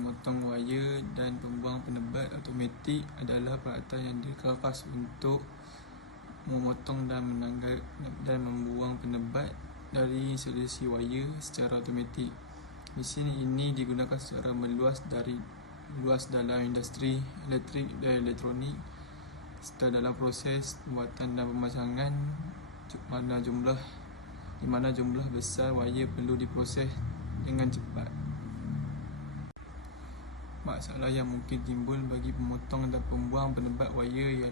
pemotong wayar dan pembuang penebat automatik adalah peralatan yang dikeras untuk memotong dan membuang penebat dari solusi wayar secara automatik. Mesin ini digunakan secara meluas dalam industri elektrik dan elektronik, serta dalam proses pembuatan dan pemasangan di mana jumlah besar wayar perlu diproses dengan cepat. Masalah yang mungkin timbul bagi pemotong dan pembuang penebat wayar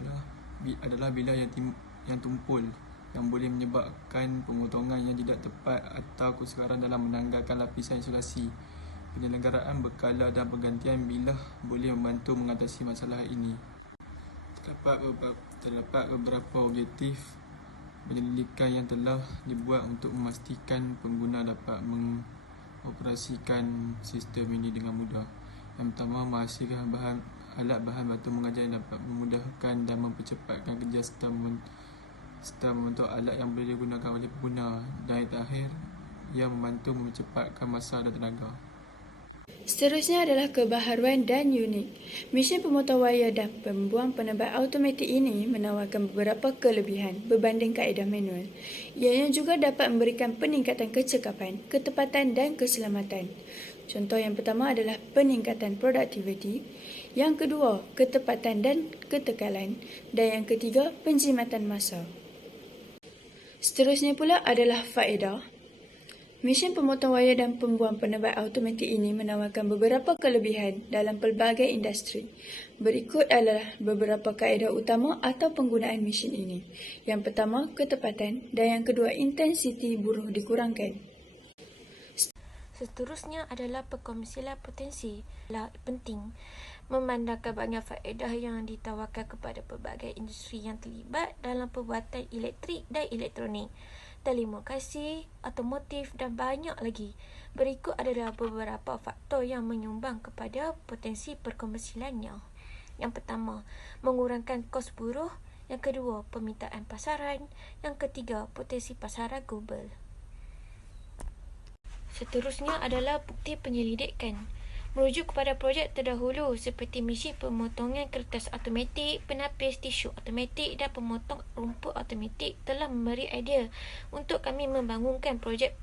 adalah bila yang tumpul, yang boleh menyebabkan pemotongan yang tidak tepat atau kesukaran dalam menanggalkan lapisan isolasi. Penyelenggaraan berkala dan pergantian bilah boleh membantu mengatasi masalah ini. Terdapat beberapa objektif penyelidikan yang telah dibuat untuk memastikan pengguna dapat mengoperasikan sistem ini dengan mudah. Yang pertama, menghasilkan alat bahan batu mengajar yang dapat memudahkan dan mempercepatkan kerja serta membentuk alat yang boleh digunakan oleh pengguna. Dan yang terakhir, ia membantu mempercepatkan masa dan tenaga. Seterusnya adalah kebaharuan dan unik. Mesin pemotong wayar dan pembuang penebat automatik ini menawarkan beberapa kelebihan berbanding kaedah manual. Ianya juga dapat memberikan peningkatan kecekapan, ketepatan dan keselamatan. Contoh yang pertama adalah peningkatan produktiviti, yang kedua ketepatan dan ketekalan, dan yang ketiga penjimatan masa. Seterusnya pula adalah faedah. Mesin pemotong wayar dan pembuang penebat automatik ini menawarkan beberapa kelebihan dalam pelbagai industri. Berikut adalah beberapa kaedah utama atau penggunaan mesin ini. Yang pertama, ketepatan, dan yang kedua, intensiti buruh dikurangkan. Seterusnya adalah perkongsian potensi. Penting memandangkan banyak faedah yang ditawarkan kepada pelbagai industri yang terlibat dalam perbuatan elektrik dan elektronik, telekomunikasi, otomotif dan banyak lagi. Berikut adalah beberapa faktor yang menyumbang kepada potensi perkomersialannya. Yang pertama, mengurangkan kos buruh. Yang kedua, permintaan pasaran. Yang ketiga, potensi pasaran global. Seterusnya adalah bukti penyelidikan. Merujuk kepada projek terdahulu seperti mesin pemotongan kertas automatik, penapis tisu automatik dan pemotong rumput automatik telah memberi idea untuk kami membangunkan projek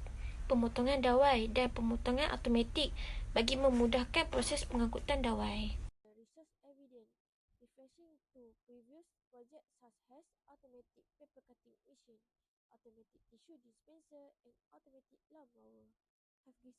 pemotongan dawai dan pemotongan automatik bagi memudahkan proses pengangkutan dawai. Research evidence refreshing to previous projects such as automatic paper cutting machine, automatic tissue dispenser and automatic lawnmower have